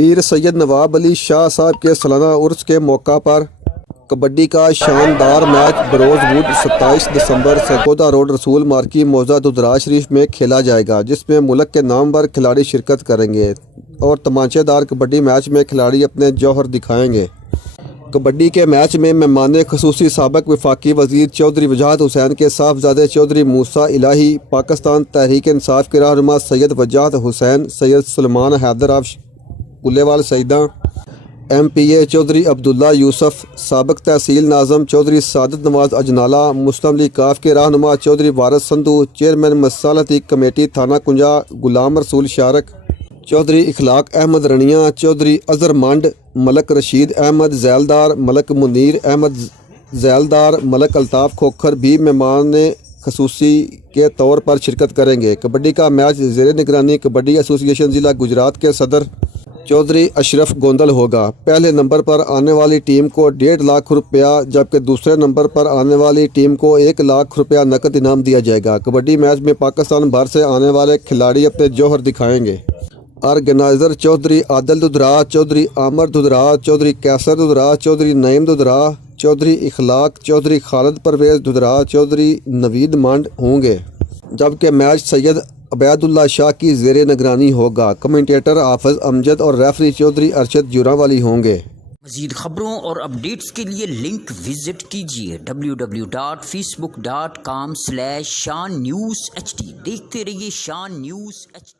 पीर सैयद नवाब अली शाह साहब के सालाना उर्स के मौका पर कबड्डी का शानदार मैच बरोज़ वुड 27 दिसंबर सरगोदा रोड रसूल मार्की मौजा दुधरा शरीफ में खेला जाएगा, जिसमें मुल्क के नामवर खिलाड़ी शिरकत करेंगे और तमांचेदार कबड्डी मैच में खिलाड़ी अपने जौहर दिखाएंगे। कबड्डी के मैच में मेहमान खसूसी साबिक वफाकी वज़ीर चौधरी वजाहत हुसैन के साहबजादे चौधरी मूसा इलाही, पाकिस्तान तहरीक इंसाफ के रहनुमा सैयद वजाहत हुसैन, सैयद सुलेमान हैदर ऑफ पुलेवाल सईदा, MPA चौधरी अब्दुल्ला यूसुफ, साबिक तहसील नाज़म चौधरी सादत नवाज अजनाला, मुस्लिम लीग काफ के रहनुमा चौधरी वारिस संधू, चेयरमैन मसालती कमेटी थाना कुंजा गुलाम रसूल शारक, चौधरी इखलाक अहमद रनिया, चौधरी अजहर मंड, मलक रशीद अहमद जैलदार, मलक मुनीर अहमद जैलदार, मलक अल्ताफ़ खोखर भी मेहमान खसूसी के तौर पर शिरकत करेंगे। कबड्डी का मैच ज़ेर निगरानी कबड्डी एसोसिएशन ज़िला गुजरात के सदर चौधरी अशरफ गोंदल होगा। पहले नंबर पर आने वाली टीम को 1.5 लाख रुपया, जबकि दूसरे नंबर पर आने वाली टीम को 1 लाख रुपया नकद इनाम दिया जाएगा। कबड्डी मैच में पाकिस्तान भर से आने वाले खिलाड़ी अपने जौहर दिखाएंगे। ऑर्गेनाइज़र चौधरी आदिल दुधरा, चौधरी आमर दुधरा, चौधरी कैसर दुधरा, चौधरी नईम दुधरा, चौधरी इखलाक, चौधरी खालिद परवेज़ दुधरा, चौधरी नवीद मंड होंगे, जबकि मैच सैयद अबैदुल्ला शाह की ज़ेर निगरानी होगा। कमेंटेटर हाफिज अमजद और रेफरी चौधरी अरशद जुरावाली होंगे। मज़ीद खबरों और अपडेट्स के लिए लिंक विजिट कीजिए www.facebook.com/shan news hd। देखते रहिए शान न्यूज़ HD।